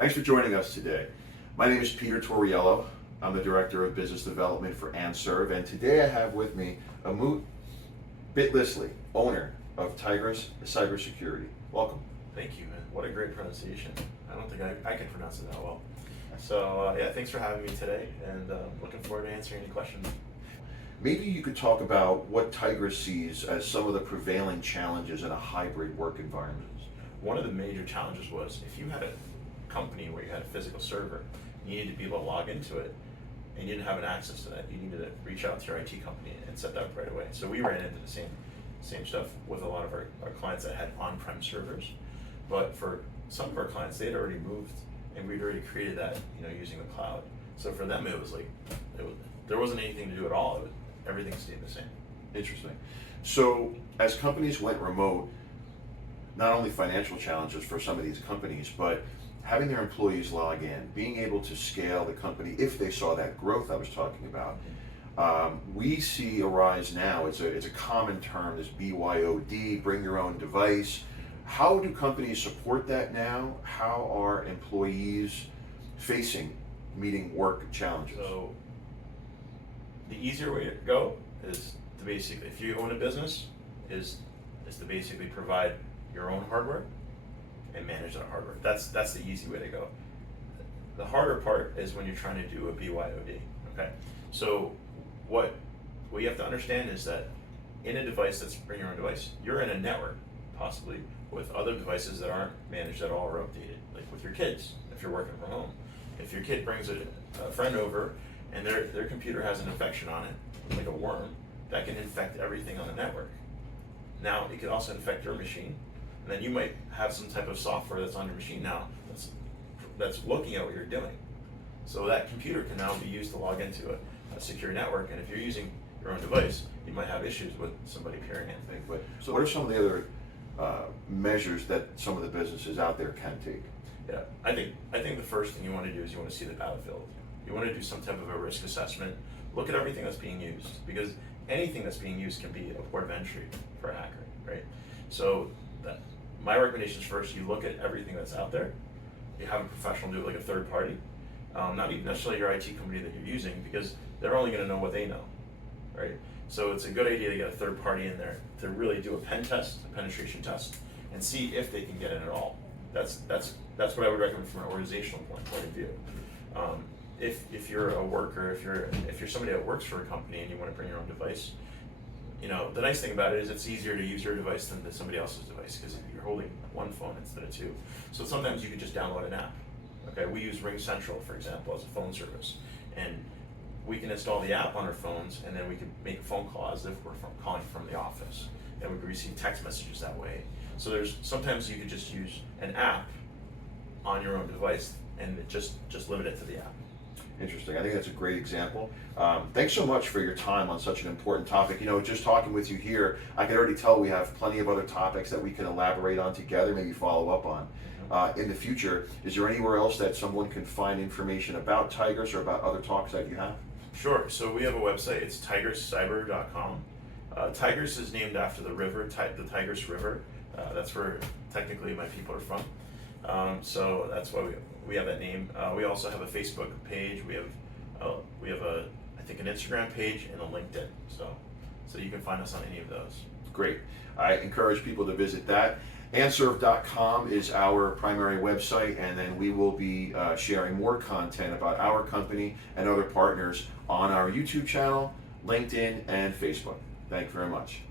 Thanks for joining us today. My name is Peter Teriello. I'm the Director of Business Development for Anserve, and today I have with me Amut Bislley, owner of Tigress Cybersecurity. Welcome. Thank you, man. What a great pronunciation. I don't think I can pronounce it that well. So yeah, thanks for having me today, and looking forward to answering any questions. Maybe you could talk about what Tigress sees as some of the prevailing challenges in a hybrid work environment. One of the major challenges was if you had a company where you had a physical server, you needed to be able to log into it, and you didn't have an access to that. You needed to reach out to your IT company and set that up right away. So we ran into the same stuff with a lot of our clients that had on-prem servers. But for some of our clients, they had already moved, and we'd already created that, using the cloud. So for them, it was like there wasn't anything to do at all. Everything stayed the same. Interesting. So as companies went remote, not only financial challenges for some of these companies, but having their employees log in, being able to scale the company if they saw that growth I was talking about. We see arise now, it's a common term, this BYOD, bring your own device. How do companies support that now? How are employees meeting work challenges? So the easier way to go is to basically, if you own a business, is to basically provide your own hardware and manage that hardware. That's the easy way to go. The harder part is when you're trying to do a BYOD. Okay, so what you have to understand is that in a device that's bring your own device, you're in a network possibly with other devices that aren't managed at all or updated, like with your kids if you're working from home. If your kid brings a friend over and their computer has an infection on it, like a worm, that can infect everything on the network. Now it could also infect your machine. And then you might have some type of software that's on your machine now that's looking at what you're doing. So that computer can now be used to log into a secure network, and if you're using your own device, you might have issues with somebody peering in. But so what are some of the other measures that some of the businesses out there can take? Yeah, I think the first thing you want to do is you want to see the battlefield. You want to do some type of a risk assessment. Look at everything that's being used, because anything that's being used can be a port of entry for a hacker, right? So my recommendation is first you look at everything that's out there. You have a professional do it, like a third party, not even necessarily your IT company that you're using, because they're only going to know what they know, right? So it's a good idea to get a third party in there to really do a pen test, a penetration test, and see if they can get in at all. That's what I would recommend from an organizational point of view. If you're a worker, if you're somebody that works for a company and you want to bring your own device, the nice thing about it is it's easier to use your device than somebody else's device, because you're holding one phone instead of two. So sometimes you can just download an app. Okay, we use Ring Central, for example, as a phone service, and we can install the app on our phones, and then we can make a phone call as if we're calling from the office, and we can receive text messages that way. So sometimes you could just use an app on your own device and just limit it to the app. Interesting. I think that's a great example. Thanks so much for your time on such an important topic. Just talking with you here, I can already tell we have plenty of other topics that we can elaborate on together, maybe follow up on in the future. Is there anywhere else that someone can find information about Tigress or about other talks that you have? Sure. So we have a website. It's tigresscyber.com. Tigress is named after the river, the Tigress River. That's where technically my people are from. So that's why we have that name. We also have a Facebook page. We have I think an Instagram page and a LinkedIn. So you can find us on any of those. Great. I encourage people to visit that. Anserve.com is our primary website, and then we will be sharing more content about our company and other partners on our YouTube channel, LinkedIn, and Facebook. Thank you very much.